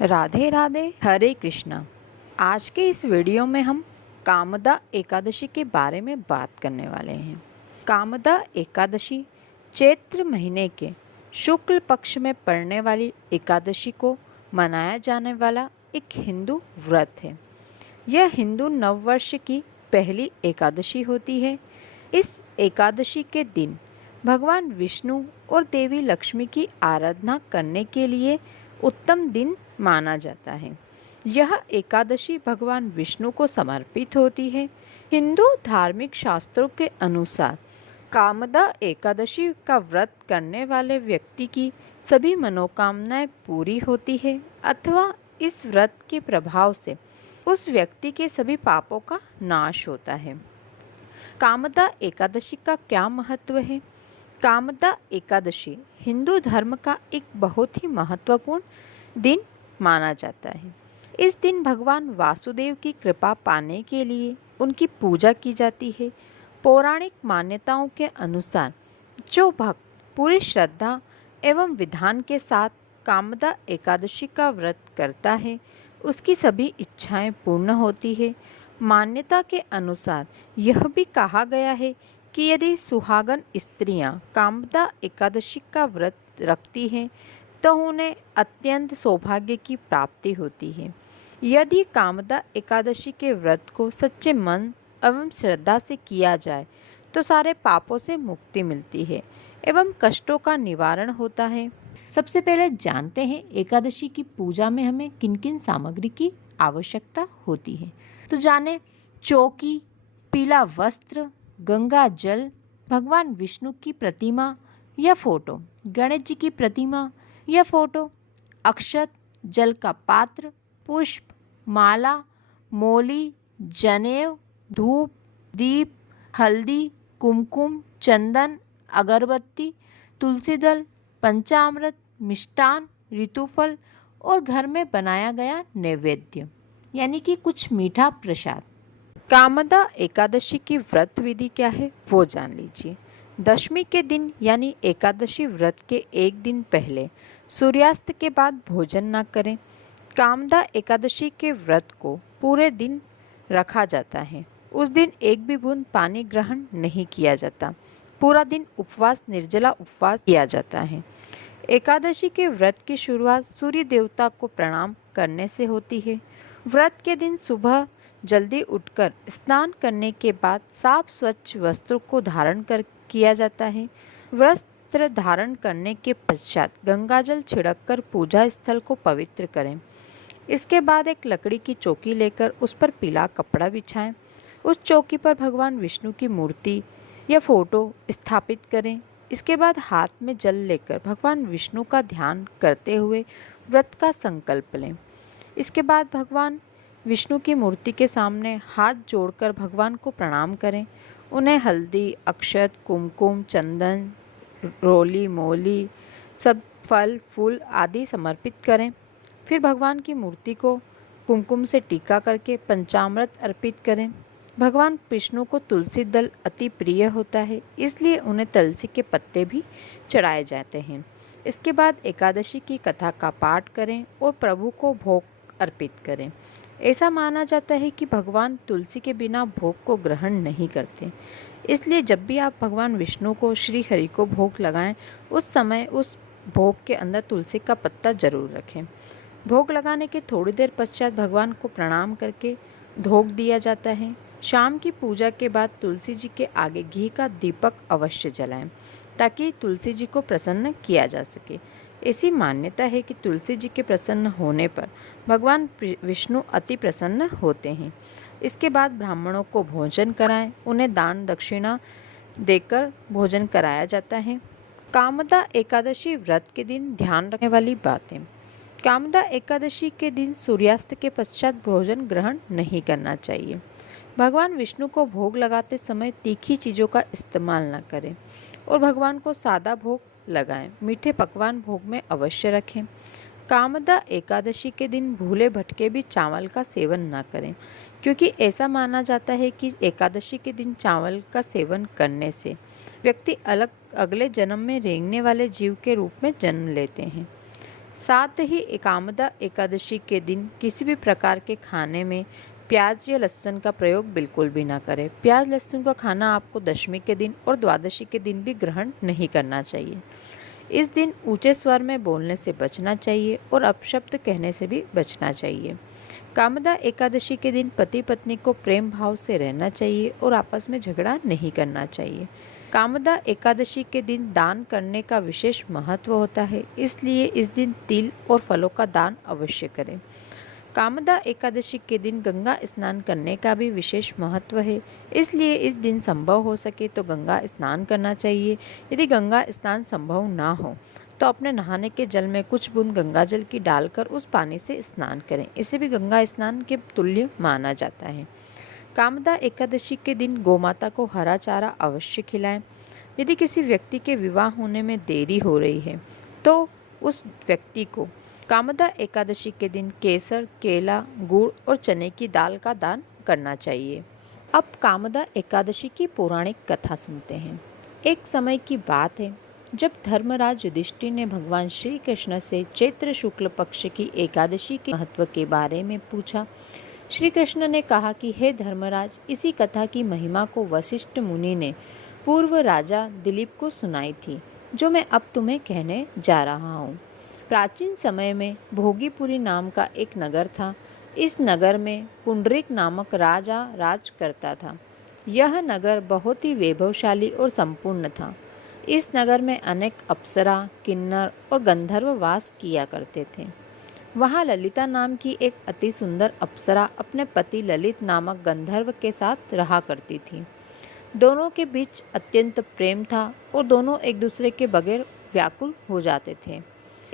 राधे राधे, हरे कृष्णा। आज के इस वीडियो में हम कामदा एकादशी के बारे में बात करने वाले हैं। कामदा एकादशी चैत्र महीने के शुक्ल पक्ष में पड़ने वाली एकादशी को मनाया जाने वाला एक हिंदू व्रत है। यह हिंदू नववर्ष की पहली एकादशी होती है। इस एकादशी के दिन भगवान विष्णु और देवी लक्ष्मी की आराधना करने के लिए उत्तम दिन माना जाता है। यह एकादशी भगवान विष्णु को समर्पित होती है। हिंदू धार्मिक शास्त्रों के अनुसार कामदा एकादशी का व्रत करने वाले व्यक्ति की सभी मनोकामनाएं पूरी होती है अथवा इस व्रत के प्रभाव से उस व्यक्ति के सभी पापों का नाश होता है। कामदा एकादशी का क्या महत्व है? कामदा एकादशी हिंदू धर्म का एक बहुत ही महत्वपूर्ण दिन माना जाता है। इस दिन भगवान वासुदेव की कृपा पाने के लिए उनकी पूजा की जाती है। पौराणिक मान्यताओं के अनुसार जो भक्त पूरी श्रद्धा एवं विधान के साथ कामदा एकादशी का व्रत करता है उसकी सभी इच्छाएं पूर्ण होती है। मान्यता के अनुसार यह भी कहा गया है कि यदि सुहागन स्त्रियां कामदा एकादशी का व्रत रखती हैं तो उन्हें अत्यंत सौभाग्य की प्राप्ति होती है। यदि कामदा एकादशी के व्रत को सच्चे मन एवं श्रद्धा से किया जाए तो सारे पापों से मुक्ति मिलती है एवं कष्टों का निवारण होता है। सबसे पहले जानते हैं एकादशी की पूजा में हमें किन किन सामग्री की आवश्यकता होती है। तो जाने चौकी, पीला वस्त्र, गंगा जल, भगवान विष्णु की प्रतिमा या फोटो, गणेश जी की प्रतिमा या फोटो, अक्षत, जल का पात्र, पुष्प, माला, मोली, जनेऊ, धूप, दीप, हल्दी, कुमकुम, चंदन, अगरबत्ती, तुलसी दल, पंचामृत, मिष्टान, ऋतुफल और घर में बनाया गया नैवेद्य यानी कि कुछ मीठा प्रसाद। कामदा एकादशी की व्रत विधि क्या है वो जान लीजिए। दशमी के दिन यानी एकादशी व्रत के एक दिन पहले सूर्यास्त के बाद भोजन न करें। कामदा एकादशी के व्रत को पूरे दिन रखा जाता है। उस दिन एक भी बूंद पानी ग्रहण नहीं किया जाता। पूरा दिन उपवास, निर्जला उपवास किया जाता है। एकादशी के व्रत की शुरुआत सूर्य देवता को प्रणाम करने से होती है। व्रत के दिन सुबह जल्दी उठकर स्नान करने के बाद साफ स्वच्छ वस्त्रों को धारण कर किया जाता है। वस्त्र धारण करने के पश्चात गंगाजल छिड़ककर पूजा स्थल को पवित्र करें। इसके बाद एक लकड़ी की चौकी लेकर उस पर पीला कपड़ा बिछाएं। उस चौकी पर भगवान विष्णु की मूर्ति या फोटो स्थापित करें। इसके बाद हाथ में जल लेकर भगवान विष्णु का ध्यान करते हुए व्रत का संकल्प लें। इसके बाद भगवान विष्णु की मूर्ति के सामने हाथ जोड़कर भगवान को प्रणाम करें। उन्हें हल्दी, अक्षत, कुमकुम, चंदन, रोली, मोली, सब फल फूल आदि समर्पित करें। फिर भगवान की मूर्ति को कुमकुम से टीका करके पंचामृत अर्पित करें। भगवान विष्णु को तुलसी दल अति प्रिय होता है, इसलिए उन्हें तुलसी के पत्ते भी चढ़ाए जाते हैं। इसके बाद एकादशी की कथा का पाठ करें और प्रभु को भोग अर्पित करें। ऐसा माना जाता है कि भगवान तुलसी के बिना भोग को ग्रहण नहीं करते, इसलिए जब भी आप भगवान विष्णु को, श्री हरि को भोग लगाएं उस समय उस भोग के अंदर तुलसी का पत्ता जरूर रखें। भोग लगाने के थोड़ी देर पश्चात भगवान को प्रणाम करके धोख दिया जाता है। शाम की पूजा के बाद तुलसी जी के आगे घी का दीपक अवश्य जलाएं ताकि तुलसी जी को प्रसन्न किया जा सके। ऐसी मान्यता है कि तुलसी जी के प्रसन्न होने पर भगवान विष्णु अति प्रसन्न होते हैं। इसके बाद ब्राह्मणों को भोजन कराएं, उन्हें दान दक्षिणा देकर भोजन कराया जाता है। कामदा एकादशी व्रत के दिन ध्यान रखने वाली बातें। कामदा एकादशी के दिन सूर्यास्त के पश्चात भोजन ग्रहण नहीं करना चाहिए। भगवान विष्णु को भोग लगाते समय तीखी चीज़ों का इस्तेमाल न करें और भगवान को सादा भोग लगाएं। मीठे पकवान भोग में अवश्य रखें। कामदा एकादशी के दिन भूले भटके भी चावल का सेवन न करें, क्योंकि ऐसा माना जाता है कि एकादशी के दिन चावल का सेवन करने से व्यक्ति अगले जन्म में रेंगने वाले जीव के रूप में जन्म लेते हैं। साथ ही कामदा एकादशी के दिन किसी भी प्रकार के खाने में प्याज या लहसुन का प्रयोग बिल्कुल भी ना करें। प्याज लहसुन का खाना आपको दशमी के दिन और द्वादशी के दिन भी ग्रहण नहीं करना चाहिए। इस दिन ऊंचे स्वर में बोलने से बचना चाहिए और अपशब्द कहने से भी बचना चाहिए। कामदा एकादशी के दिन पति पत्नी को प्रेम भाव से रहना चाहिए और आपस में झगड़ा नहीं करना चाहिए। कामदा एकादशी के दिन दान करने का विशेष महत्व होता है, इसलिए इस दिन तिल और फलों का दान अवश्य करें। कामदा एकादशी के दिन गंगा स्नान करने का भी विशेष महत्व है, इसलिए इस दिन संभव हो सके तो गंगा स्नान करना चाहिए। यदि गंगा स्नान संभव ना हो तो अपने नहाने के जल में कुछ बूंद गंगा जल की डालकर उस पानी से स्नान करें। इसे भी गंगा स्नान के तुल्य माना जाता है। कामदा एकादशी के दिन गोमाता को हरा चारा अवश्य खिलाएं। यदि किसी व्यक्ति के विवाह होने में देरी हो रही है तो उस व्यक्ति को कामदा एकादशी के दिन केसर, केला, गुड़ और चने की दाल का दान करना चाहिए। अब कामदा एकादशी की पौराणिक कथा सुनते हैं। एक समय की बात है जब धर्मराज युधिष्ठिर ने भगवान श्री कृष्ण से चैत्र शुक्ल पक्ष की एकादशी के महत्व के बारे में पूछा। श्री कृष्ण ने कहा कि हे धर्मराज, इसी कथा की महिमा को वशिष्ठ मुनि ने पूर्व राजा दिलीप को सुनाई थी, जो मैं अब तुम्हें कहने जा रहा हूँ। प्राचीन समय में भोगीपुरी नाम का एक नगर था। इस नगर में पुंडरीक नामक राजा राज करता था। यह नगर बहुत ही वैभवशाली और संपूर्ण था। इस नगर में अनेक अप्सरा, किन्नर और गंधर्व वास किया करते थे। वहाँ ललिता नाम की एक अति सुंदर अप्सरा अपने पति ललित नामक गंधर्व के साथ रहा करती थी। दोनों के बीच अत्यंत प्रेम था और दोनों एक दूसरे के बगैर व्याकुल हो जाते थे।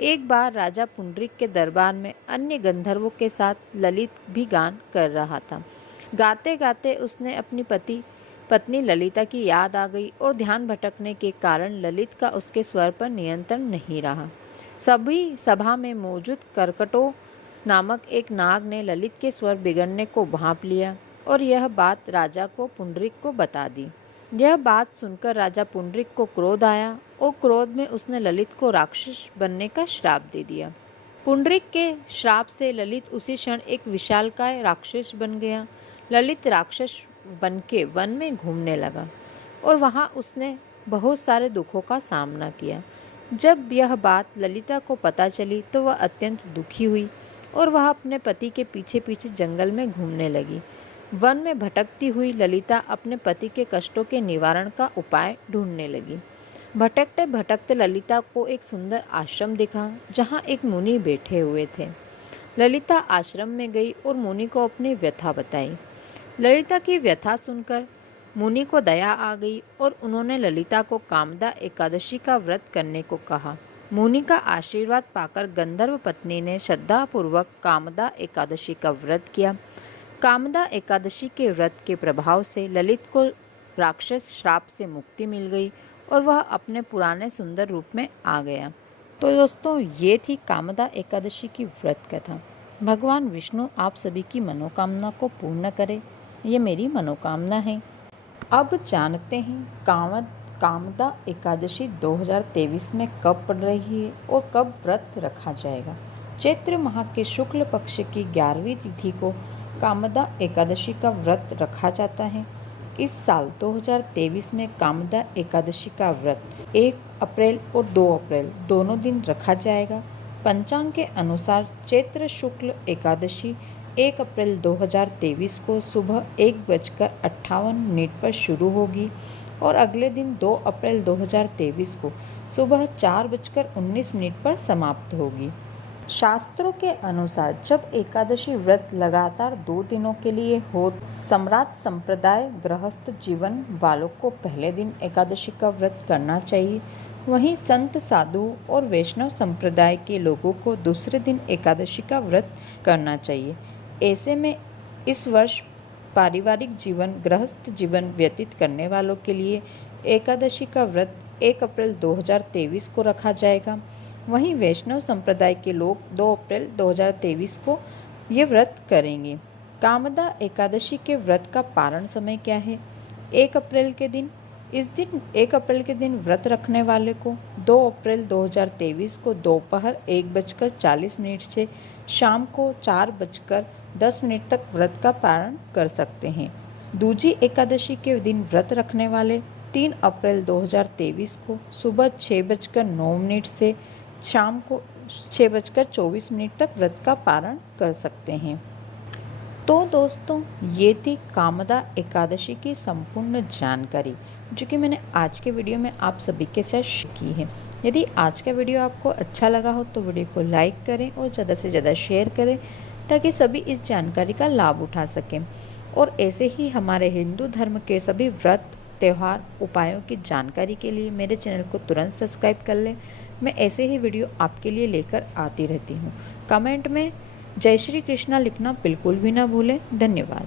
एक बार राजा पुंडरीक के दरबार में अन्य गंधर्वों के साथ ललित भी गान कर रहा था। गाते गाते उसने अपनी पत्नी ललिता की याद आ गई और ध्यान भटकने के कारण ललित का उसके स्वर पर नियंत्रण नहीं रहा। सभी सभा में मौजूद करकटो नामक एक नाग ने ललित के स्वर बिगड़ने को भांप लिया और यह बात राजा को पुंडरीक को बता दी। यह बात सुनकर राजा पुंडरीक को क्रोध आया और क्रोध में उसने ललित को राक्षस बनने का श्राप दे दिया। पुंडरीक के श्राप से ललित उसी क्षण एक विशालकाय राक्षस बन गया। ललित राक्षस बनके वन में घूमने लगा और वहाँ उसने बहुत सारे दुखों का सामना किया। जब यह बात ललिता को पता चली तो वह अत्यंत दुखी हुई और वह अपने पति के पीछे पीछे जंगल में घूमने लगी। वन में भटकती हुई ललिता अपने पति के कष्टों के निवारण का उपाय ढूंढने लगी। भटकते भटकते ललिता को एक सुंदर आश्रम दिखा जहाँ एक मुनि बैठे हुए थे। ललिता आश्रम में गई और मुनि को अपनी व्यथा बताई। ललिता की व्यथा सुनकर मुनि को दया आ गई और उन्होंने ललिता को कामदा एकादशी का व्रत करने को कहा। मुनि का आशीर्वाद पाकर गंधर्व पत्नी ने श्रद्धापूर्वक कामदा एकादशी का व्रत किया। कामदा एकादशी के व्रत के प्रभाव से ललित को राक्षस श्राप से मुक्ति मिल गई और वह अपने पुराने सुंदर रूप में आ गया। तो दोस्तों, ये थी कामदा एकादशी की व्रत कथा। भगवान विष्णु आप सभी की मनोकामना को पूर्ण करे, ये मेरी मनोकामना है। अब जानते हैं कामदा एकादशी 2023 में कब पड़ रही है और कब व्रत रखा जाएगा। चैत्र माह के शुक्ल पक्ष की 11वीं तिथि को कामदा एकादशी का व्रत रखा जाता है। इस साल 2023 में कामदा एकादशी का व्रत 1 अप्रैल और 2 अप्रैल दोनों दिन रखा जाएगा। पंचांग के अनुसार चैत्र शुक्ल एकादशी 1 अप्रैल 2023 को सुबह 1:58 पर शुरू होगी और अगले दिन 2 अप्रैल 2023 को सुबह 4:19 पर समाप्त होगी। शास्त्रों के अनुसार जब एकादशी व्रत लगातार 2 दिनों के लिए हो, सम्राट संप्रदाय गृहस्थ जीवन वालों को पहले दिन एकादशी का व्रत करना चाहिए। वहीं संत, साधु और वैष्णव संप्रदाय के लोगों को दूसरे दिन एकादशी का व्रत करना चाहिए। ऐसे में इस वर्ष पारिवारिक जीवन, गृहस्थ जीवन व्यतीत करने वालों के लिए एकादशी का व्रत 1 अप्रैल 2023 को रखा जाएगा। वहीं वैष्णव संप्रदाय के लोग 2 अप्रैल 2023 को ये व्रत करेंगे। कामदा एकादशी के व्रत का पारण समय क्या है? 1 अप्रैल के दिन इस दिन 1 अप्रैल के दिन व्रत रखने वाले को 2 अप्रैल 2023 को दोपहर 1:40 से शाम को 4:10 तक व्रत का पारण कर सकते हैं। दूजी एकादशी के दिन व्रत रखने वाले 3 अप्रैल 2023 को सुबह 6:09 से शाम को 6:24 तक व्रत का पारण कर सकते हैं। तो दोस्तों, ये थी कामदा एकादशी की संपूर्ण जानकारी जो कि मैंने आज के वीडियो में आप सभी के साथ शेयर की है। यदि आज का वीडियो आपको अच्छा लगा हो तो वीडियो को लाइक करें और ज़्यादा से ज़्यादा शेयर करें ताकि सभी इस जानकारी का लाभ उठा सकें। और ऐसे ही हमारे हिंदू धर्म के सभी व्रत, त्यौहार, उपायों की जानकारी के लिए मेरे चैनल को तुरंत सब्सक्राइब कर लें। मैं ऐसे ही वीडियो आपके लिए लेकर आती रहती हूँ। कमेंट में जय श्री कृष्णा लिखना बिल्कुल भी ना भूलें। धन्यवाद।